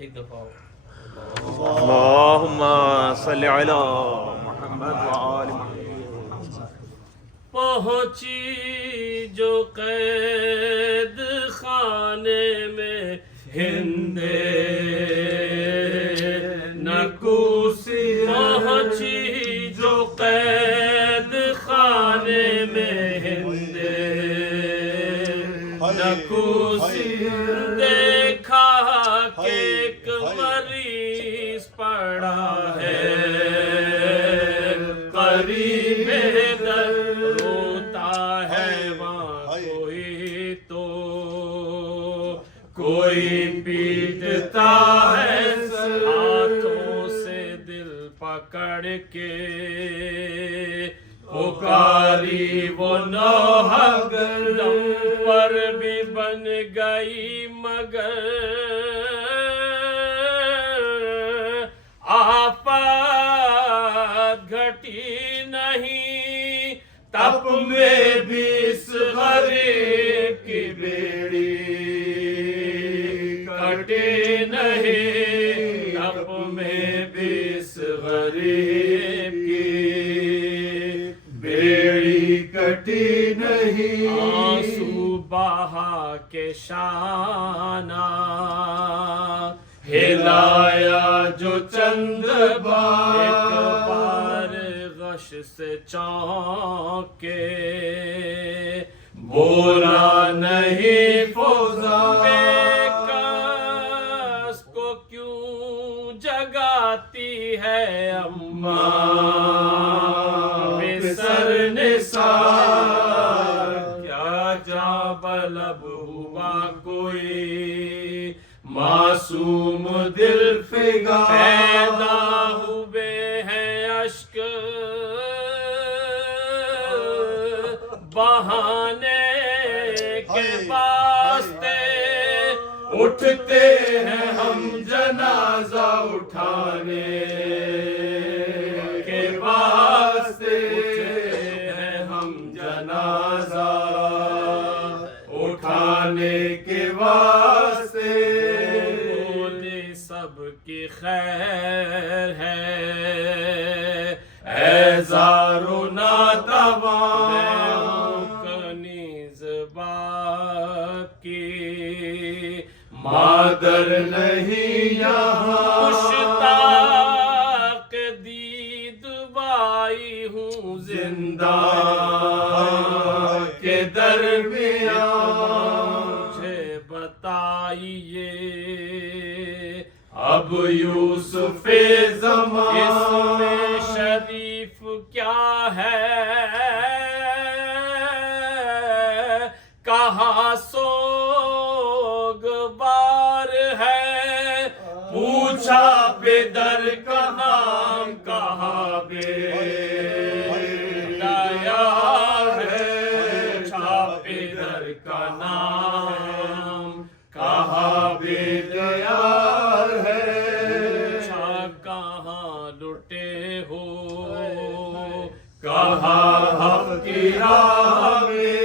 ایک دفعہ اللہم صلی علی محمد وآل محمد. پہنچی جو قید خانے میں ہند نکوسی، پہنچی جو قید خانے میں ہند نکوسی، دیکھا کہ ایک مریض پڑا ہے قریب در، روتا ہے وہاں کوئی تو کوئی پیٹتا ہے ہاتھوں سے دل پکڑ کے، پکاری وہ نوح دم پر بھی بن گئی مگر آفات گھٹی نہیں، تپ میں بھی اس غریب کی بیڑی کٹی نہیں، تپ میں بھی اس غریب کی بیڑی کٹی نہیں. آنسو بہا کے شانہ ہلایا جو چند بار، ایک بار غش سے چونکے بولا نہیں فوزا، بے کس کو کیوں جگاتی ہے اماں بسر نثار، کیا جا بلب ہوا کوئی معصوم دل فگار، پیدا ہوئے ہیں اشک بہانے کے واسطے، اٹھتے ہیں ہم جنازہ اٹھانے کے واسطے، اٹھتے ہیں ہم جنازہ اٹھانے کے واسطے. بولے سب کی خیر ہے اے زارو ناتواں، میں ہوں کنیز باپ کی مادر نہیں یہاں، مشتاق دید بائی ہوں زندہ کے درمیان، مجھے بتائیے اب یوسف زمان اس میں شریف کیا ہے، کہاں سوگوار ہے، پوچھا پدر کا نام کہاں بیٹا یار ہے، پوچھا پدر کا نام کہاں بیٹا یار ہے، پوچھا کہاں لٹے ہو کہاں حق کی راہ میں،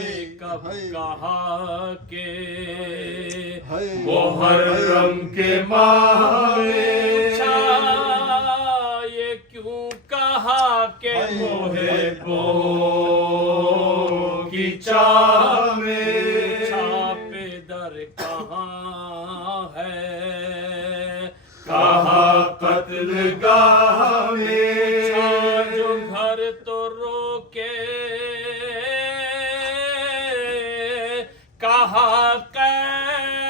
یہ کب کہا کہ محرم کے ماہ میں، یہ کیوں کہا کہ محبوں کی چاہ میں، پدر کہاں ہے کہاں قتل گاہ میں، جو گھر تو روکے کہاں قید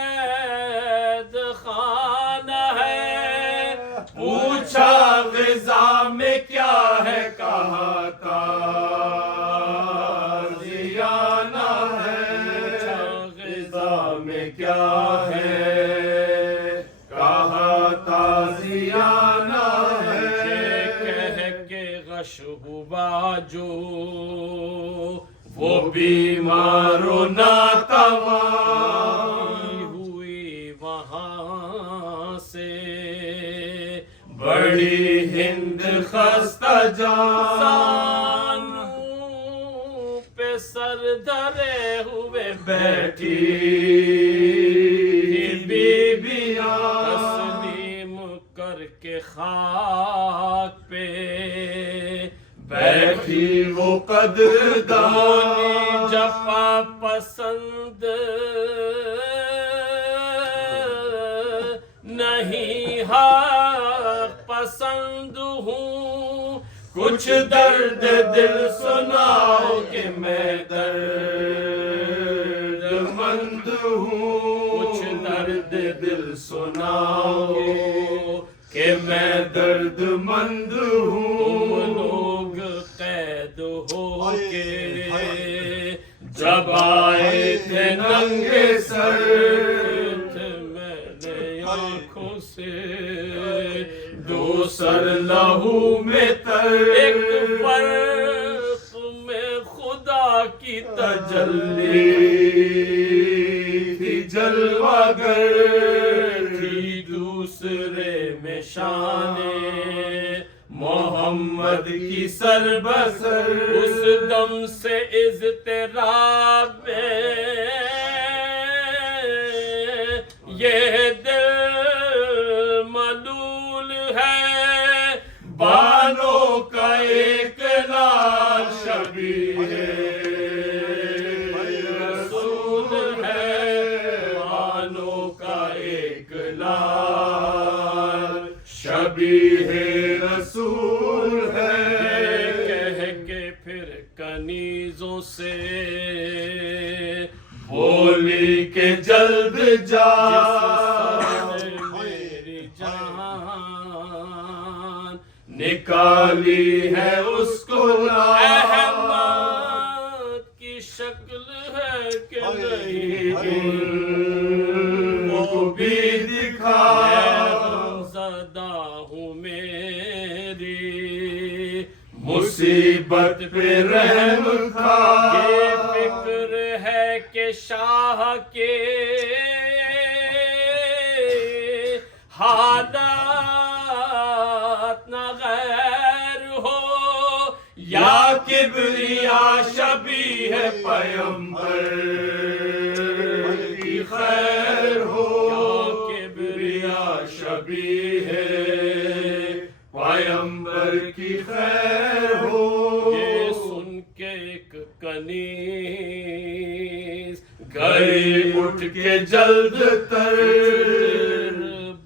خانہ ہے، پوچھا غذا میں کیا ہے کہاں تازیانہ ہے، غذا میں کیا ہے کہاں تازیانہ ہے، کہہ کے غش ہوا جو وہ بیمار و ناتواں، ہوئی وہاں سے بڑی ہند خستہ جان، پہ سر دھرے ہوئے بیٹھی بی بی قدردان جفا پسند نہیں حق پسند ہوں کچھ درد دل سناؤ کہ میں درد مند ہوں کچھ درد دل سناؤ کہ میں درد مند ہوں تم لوگ قید ہو کے جب آئے تھے ننگے سر میں نے آنکھوں سے دو سر لہو میں تر ایک برق میں خدا کی تجلی تھی جلوہ گر تھی دوسرے میں شان محمد کی سر بسر اس دم سے اضطراب میں یہ دل ملول ہے بانوں کا ایک لال شبیہ رسول ہے بانوں کا ایک لال شبیہ رسول ہے کہہ کے پھر کنیزوں سے بولی کہ جلد جا میری جان نکالی ہے اس کو احمد کی شکل ہے کہ نہیں وہ بھی دکھا زدہ ہوں میری مصیبت پہ رحم کھا یہ فکر ہے کہ شاہ کے حالات نہ غیر ہو یا کبریا شبیہ پیمبر کی خیر ہو کبریا شبیہ پیمبر کی خیر ہو یہ سن کے ایک کنیز گئی اٹھ کے جلد تر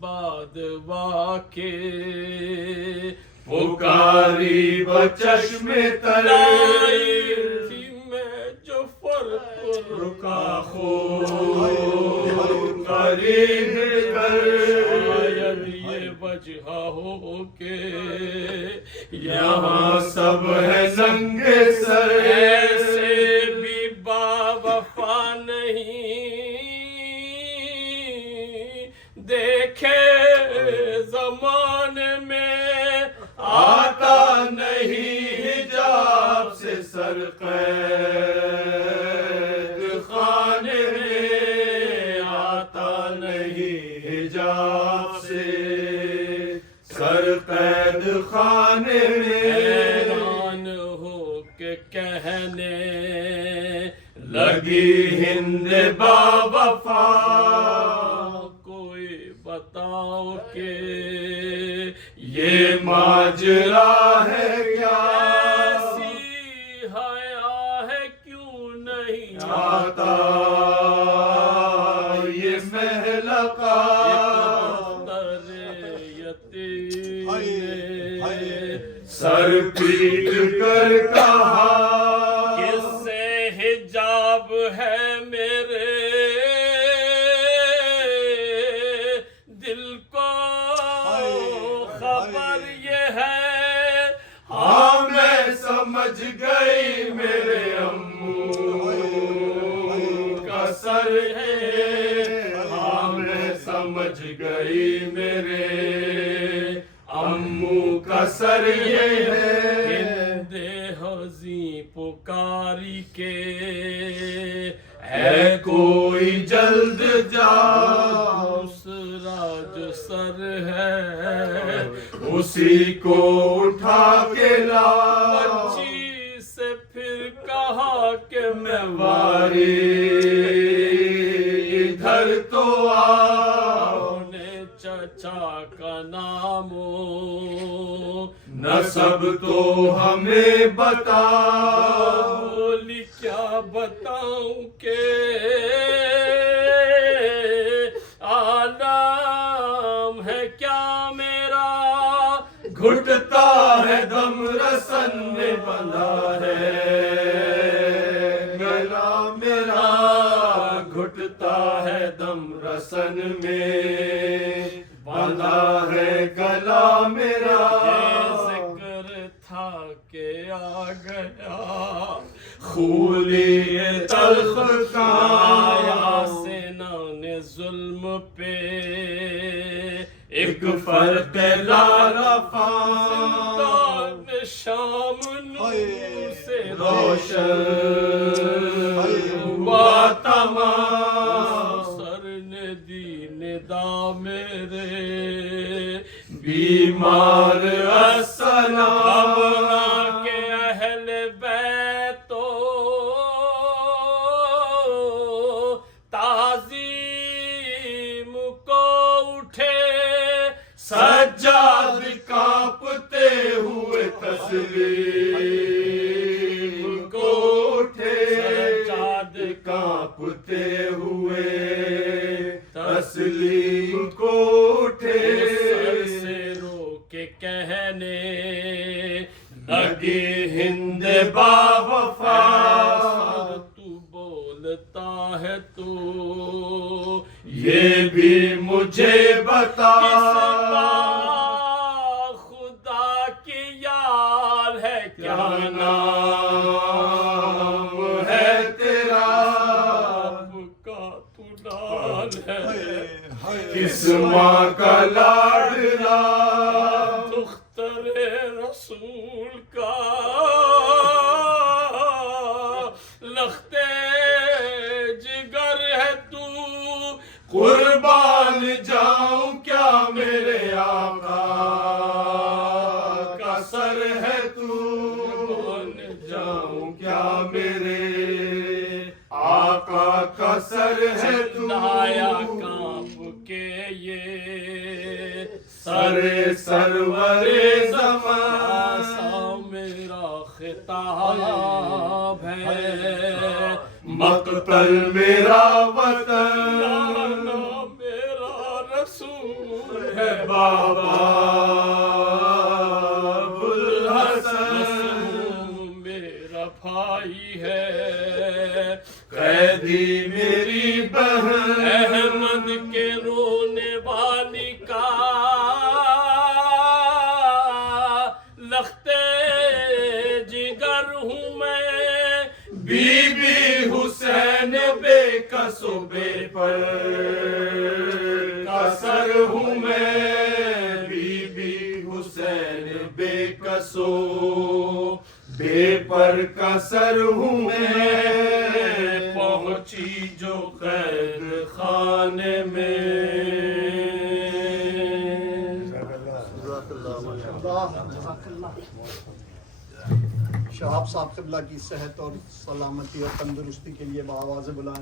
بعد واقع پکاری بچشم تر تھی میں جو فرق رکا خو قریب کر شاید یہ وجہ ہو کہ یہاں سب ہے ننگے سر ایسے بھی با وفا نہیں دیکھے زمانے میں آتا نہیں حجاب سے سر قید خانے میں آتا نہیں حجاب سے سر قید خانے میں حیران ہو کے کہنے لگی ہند با وفا کوئی بتاؤ کہ یہ ماجرا ہے کیا ایسی حیا ہے کیوں نہیں آتا یہ محلقہ یتیم سر پیٹ کر کہا کس سے حجاب ہے میرے دل کو خبر یہ ہے ہاں میں سمجھ گئی میرے امو کا سر ہے ہاں میں سمجھ گئی میرے امو کا سر یہ ہے ہند حزیں پکاری کے ہے کوئی جلد جا دوسرا جو سر ہے اسی کو اٹھا کے لا بچی سے پھر کہا کہ میں واری ادھر تو آ نے چچا کا نام نسب تو ہمیں بتا بولی کیا بتاؤں کہ عالم ہے کیا میرا گھٹتا ہے دم رسن میں بندھا ہے گلا میرا گھٹتا ہے دم رسن میں بندھا ہے گلا میرا ذکر تھا کہ آ گیا خولی تلخ آیا کا سینان ظلم پہ ایک فرق لارفا زندان شام نور سے روشن ہوا تمام سر نے دین دا میرے بیمار السلام ابنا کے اہل بیت و تعظیم کو اٹھے سجاد کانپتے ہوئے تسلیم کو اٹھے سجاد کانپتے ہوئے تسلیم کو اٹھے سر سے رو کے کہنے لگی ہند با وفا سر تو بولتا ہے تو یہ بھی مجھے بتا کس با خدا کی یار ہے کیا کیا نام ہے تیرا آپ کا تو لال ہے کس ماں کا لاڈلا دختر رسول کا لختے جگر ہے تو قربان جاؤں کیا میرے آقا کا سر ہے تو جاؤں کیا میرے آقا کا سر ہے لایا تو کانپ کے یہ سر سرور زمان سا میرا خطاب ہے مقتل میرا وطن لانا میرا رسول ہے بابا ابوالحسن رسول میرا بھائی ہے قیدی میری بہن احمد کے رونے والی کا لختے جگر ہوں میں بی بی حسین بے کس و بے پر کا سر ہوں میں بی بی حسین بے کس و بے پر کا سر ہوں میں پہنچی جو قید خانے میں شہاب صاحب قبلہ کی صحت اور سلامتی اور تندرستی کے لیے بآواز بلند